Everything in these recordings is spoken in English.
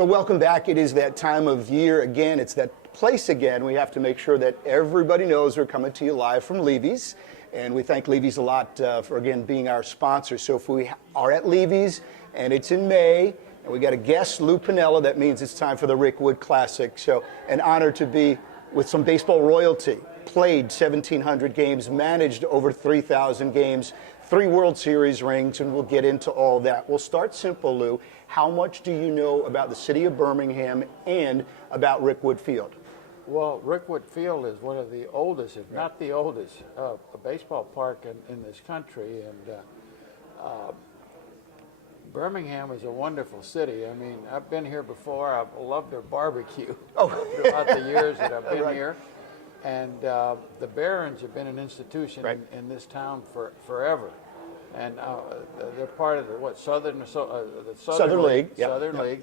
Well, welcome back. It is that time of year again. It's that place again. We have to make sure that everybody knows we're coming to you live from Levy's. And we thank Levy's a lot for, again, being our sponsor. So if we are at Levy's and it's in May, and we got a guest, Lou Piniella, that means it's time for the Rickwood Classic. So an honor to be with some baseball royalty. Played 1,700 games, managed over 3,000 games, 3 World Series rings, and we'll get into all that. We'll start simple, Lou. How much do you know about the city of Birmingham and about Rickwood Field? Well, Rickwood Field is one of the oldest, if not the oldest, baseball park in this country. And Birmingham is a wonderful city. I mean, I've been here before. I've loved their barbecue throughout the years that I've been here. And the Barons have been an institution in this town forever. And they're part of the Southern League. Southern League.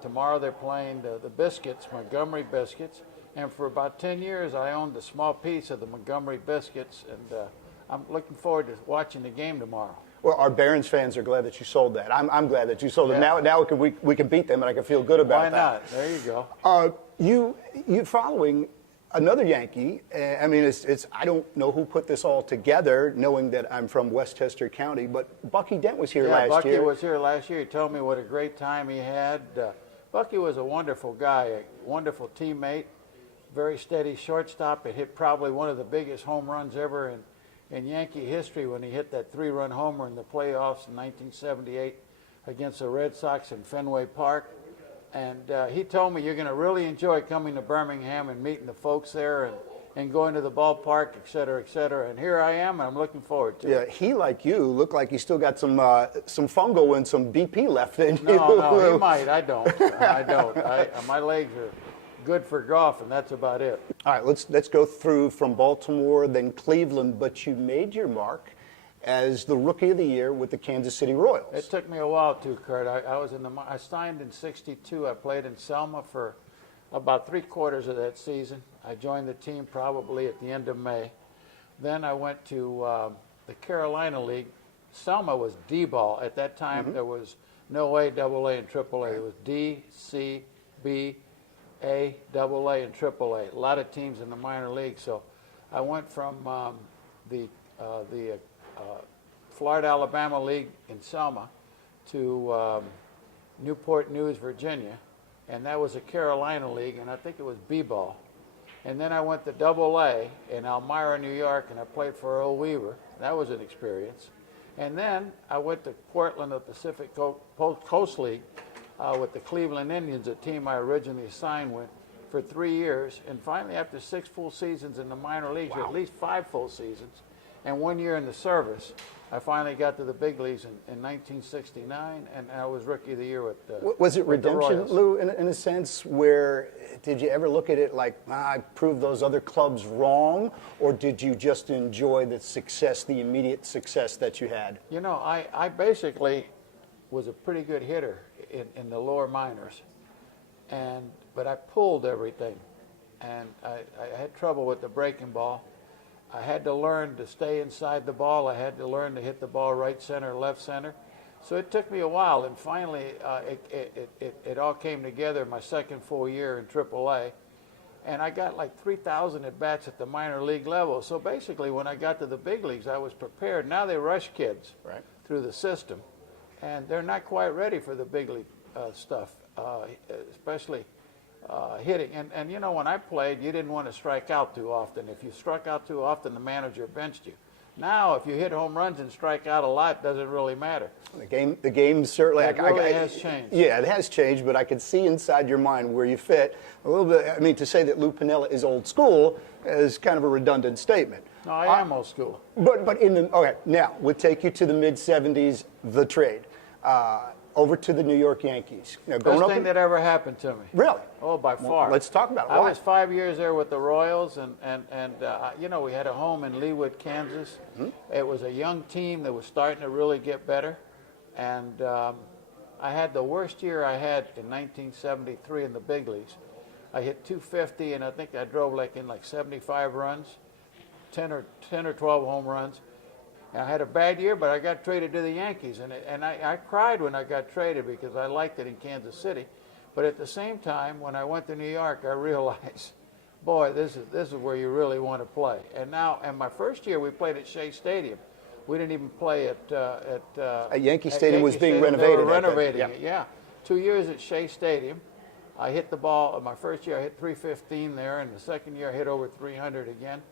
Tomorrow they're playing the Biscuits, Montgomery Biscuits. And for about 10 years, I owned a small piece of the Montgomery Biscuits. And I'm looking forward to watching the game tomorrow. Well, our Barons fans are glad that you sold that. I'm glad that you sold it. Now we can beat them, and I can feel good about that. Why not? There you go. You following another Yankee. I mean, I don't know who put this all together, knowing that I'm from Westchester County, but Bucky Dent was here last year. Bucky was here last year. He told me what a great time he had. Bucky was a wonderful guy, a wonderful teammate, very steady shortstop. It hit probably one of the biggest home runs ever in Yankee history when he hit that 3-run homer in the playoffs in 1978 against the Red Sox in Fenway Park. And he told me, you're going to really enjoy coming to Birmingham and meeting the folks there and going to the ballpark, et cetera, et cetera. And here I am, and I'm looking forward to it. He, like you, looked like he still got some fungal and some BP left in you. No, he might. I don't. My legs are good for golf, and that's about it. All right, let's go through from Baltimore, then Cleveland. But you made your mark as the Rookie of the Year with the Kansas City Royals. It took me a while too, Curt. I signed in '62. I played in Selma for about 3/4 of that season. I joined the team probably at the end of May. Then I went to the Carolina League. Selma was D-ball. At that time, there was no A, AA, and AAA. It was D, C, B, A, AA, and AAA. A lot of teams in the minor league. So I went from the Florida Alabama League in Selma to Newport News, Virginia, and that was a Carolina League, and I think it was B-ball. And then I went to AA in Elmira, New York, and I played for Earl Weaver. That was an experience. And then I went to Portland, the Pacific Coast League, with the Cleveland Indians, a team I originally signed with, for 3 years. And finally, after 6 full seasons in the minor leagues, or at least 5 full seasons, and 1 year in the service, I finally got to the big leagues in 1969, and I was Rookie of the Year with Was it redemption, Lou, in a sense, where did you ever look at it like, I proved those other clubs wrong, or did you just enjoy the success, the immediate success that you had? You know, I basically was a pretty good hitter in the lower minors, but I pulled everything, and I had trouble with the breaking ball. I had to learn to stay inside the ball. I had to learn to hit the ball right center, left center. So it took me a while, and finally it all came together my second full year in AAA. And I got like 3,000 at-bats at the minor league level. So basically when I got to the big leagues, I was prepared. Now they rush kids through the system, and they're not quite ready for the big league stuff, especially hitting. And you know, when I played, you didn't want to strike out too often. If you struck out too often, the manager benched you. Now, if you hit home runs and strike out a lot, it doesn't really matter. The game certainly has changed. Yeah, it has changed, but I could see inside your mind where you fit a little bit. I mean, to say that Lou Piniella is old school is kind of a redundant statement. No, I am old school. But now we'll take you to the mid-'70s, the trade. Over to the New York Yankees. Now, Best thing that ever happened to me. Really? Oh, by far. Let's talk about it. I was 5 years there with the Royals, and you know, we had a home in Leawood, Kansas. It was a young team that was starting to really get better, and I had the worst year I had in 1973 in the big leagues. I hit 250, and I think I drove like 75 runs, 10 or 12 home runs. I had a bad year, but I got traded to the Yankees, and I cried when I got traded because I liked it in Kansas City. But at the same time, when I went to New York, I realized, boy, this is where you really want to play. And now, and my first year, we played at Shea Stadium. We didn't even play at Yankee Stadium was being renovated. They were renovating yeah. it, yeah. 2 years at Shea Stadium. I hit the ball, my first year I hit 315 there, and the second year I hit over 300 again.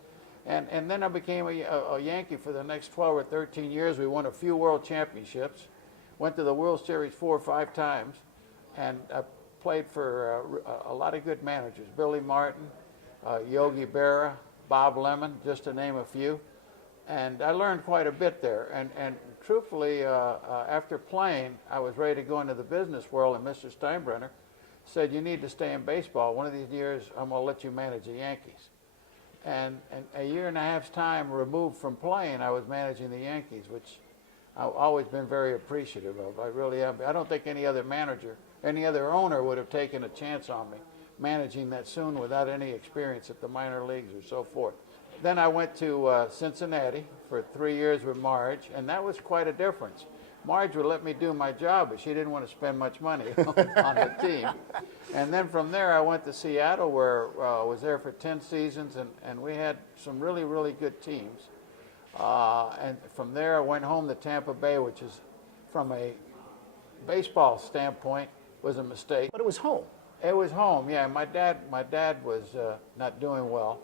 And then I became a Yankee for the next 12 or 13 years. We won a few world championships, went to the World Series 4 or 5 times, and I played for a lot of good managers, Billy Martin, Yogi Berra, Bob Lemon, just to name a few. And I learned quite a bit there. And truthfully, after playing, I was ready to go into the business world, and Mr. Steinbrenner said, you need to stay in baseball. One of these years, I'm going to let you manage the Yankees. And a year and a half's time removed from playing, I was managing the Yankees, which I've always been very appreciative of. I really am. I don't think any other manager, any other owner would have taken a chance on me managing that soon without any experience at the minor leagues or so forth. Then I went to Cincinnati for 3 years with Marge, and that was quite a difference. Marge would let me do my job, but she didn't want to spend much money on the team. And then from there, I went to Seattle, where I was there for 10 seasons, and we had some really, really good teams. And from there, I went home to Tampa Bay, which is, from a baseball standpoint, was a mistake. But it was home. It was home, yeah. My dad was not doing well,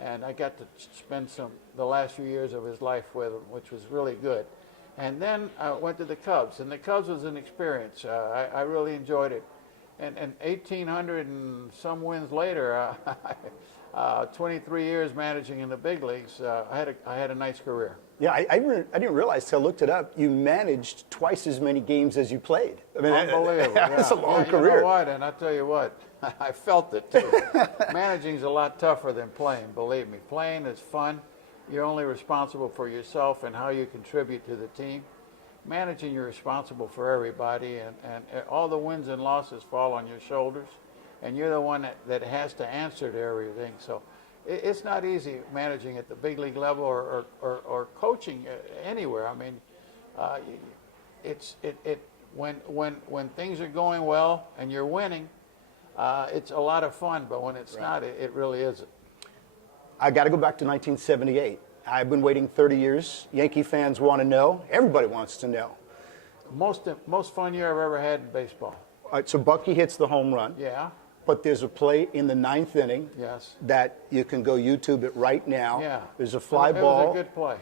and I got to spend the last few years of his life with him, which was really good. And then I went to the Cubs, and the Cubs was an experience. I really enjoyed it. And 1,800 and some wins later, 23 years managing in the big leagues, I had a nice career. Yeah, I didn't realize till I looked it up. You managed twice as many games as you played. I mean, unbelievable. That's a long You career. know what? And I tell you what, I felt it too. Managing's a lot tougher than playing. Believe me, playing is fun. You're only responsible for yourself and how you contribute to the team. Managing, you're responsible for everybody, and all the wins and losses fall on your shoulders, and you're the one that has to answer to everything. So it's not easy managing at the big league level or coaching anywhere. I mean, when things are going well and you're winning, it's a lot of fun, but when it's not, it really isn't. I got to go back to 1978. I've been waiting 30 years. Yankee fans want to know. Everybody wants to know. Most fun year I've ever had in baseball. All right, so Bucky hits the home run. Yeah. But there's a play in the 9th inning. Yes. That you can go YouTube it right now. Yeah. There's a fly ball. ball. It was a good play.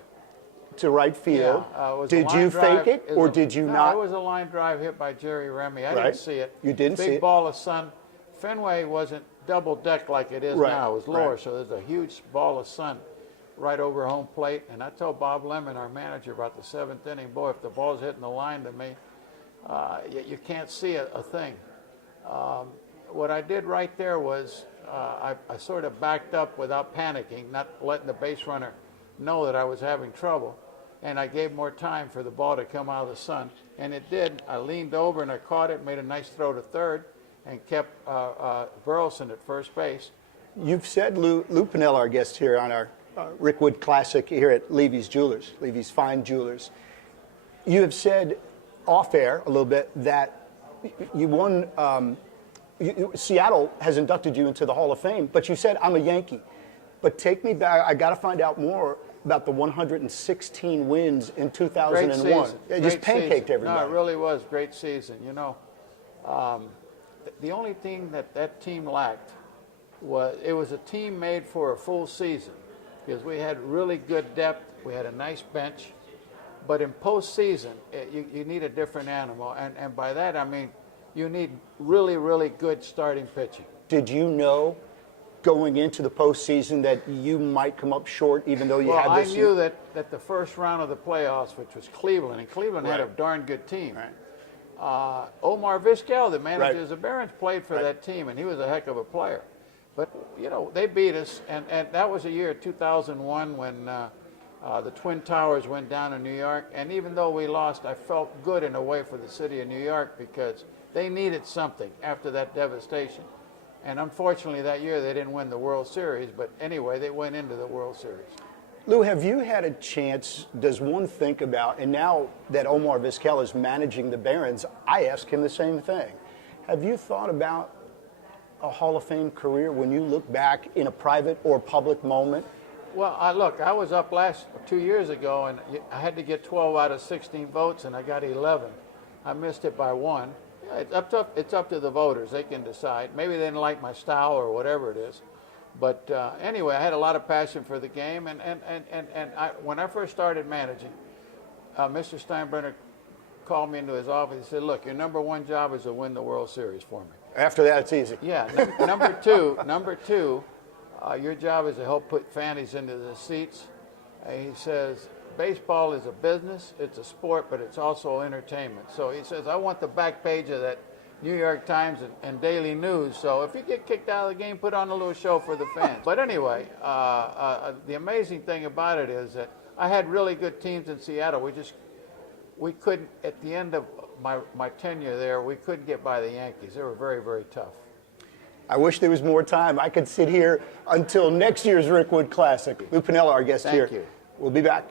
To right field. Yeah, did you fake it or did you not? No, it was a line drive hit by Jerry Remy. I didn't see it. You didn't see it. Big ball of sun. Fenway wasn't double decked like it is now. It was lower, so there's a huge ball of sun right over home plate. And I told Bob Lemon, our manager, about the 7th inning, boy, if the ball's hitting the line to me, you can't see a thing. What I did right there was I sort of backed up without panicking, not letting the base runner know that I was having trouble, and I gave more time for the ball to come out of the sun, and it did. I leaned over and I caught it, made a nice throw to third, and kept Burleson at first base. You've said, Lou Piniella, our guest here on our Rickwood Classic here at Levy's Jewelers, Levy's Fine Jewelers, you have said off air a little bit that you won, Seattle has inducted you into the Hall of Fame, but you said, I'm a Yankee. But take me back, I got to find out more about the 116 wins in 2001. Great season. It just pancaked everybody. No, it really was a great season. You know, the only thing that team lacked was it was a team made for a full season because we had really good depth. We had a nice bench. But in postseason, you need a different animal. And by that, I mean you need really, really good starting pitching. Did you know going into the postseason that you might come up short even though you had this? Well, I knew that the first round of the playoffs, which was Cleveland, and Cleveland had a darn good team. Right. Omar Vizquel, the manager of the Barons, played for that team, and he was a heck of a player. But, you know, they beat us, and that was a year, 2001, when the Twin Towers went down in New York. And even though we lost, I felt good in a way for the city of New York because they needed something after that devastation. And unfortunately, that year they didn't win the World Series. But anyway, they went into the World Series. Lou, have you had a chance, does one think about, and now that Omar Vizquel is managing the Barons, I ask him the same thing. Have you thought about a Hall of Fame career when you look back in a private or public moment? Well, I was up 2 years ago, and I had to get 12 out of 16 votes, and I got 11. I missed it by 1. Yeah, it's up to the voters. They can decide. Maybe they didn't like my style or whatever it is. But anyway, I had a lot of passion for the game, and when I first started managing, Mr. Steinbrenner called me into his office. He said, "Look, your number one job is to win the World Series for me." After that, it's easy. Yeah. Number two, your job is to help put fannies into the seats. He says, baseball is a business, it's a sport, but it's also entertainment. So he says, I want the back page of that New York Times and Daily News. So if you get kicked out of the game, put on a little show for the fans. But anyway, the amazing thing about it is that I had really good teams in Seattle. We couldn't, at the end of my tenure there, we couldn't get by the Yankees. They were very, very tough. I wish there was more time. I could sit here until next year's Rickwood Classic. Lou Piniella, our guest here. Thank you. We'll be back.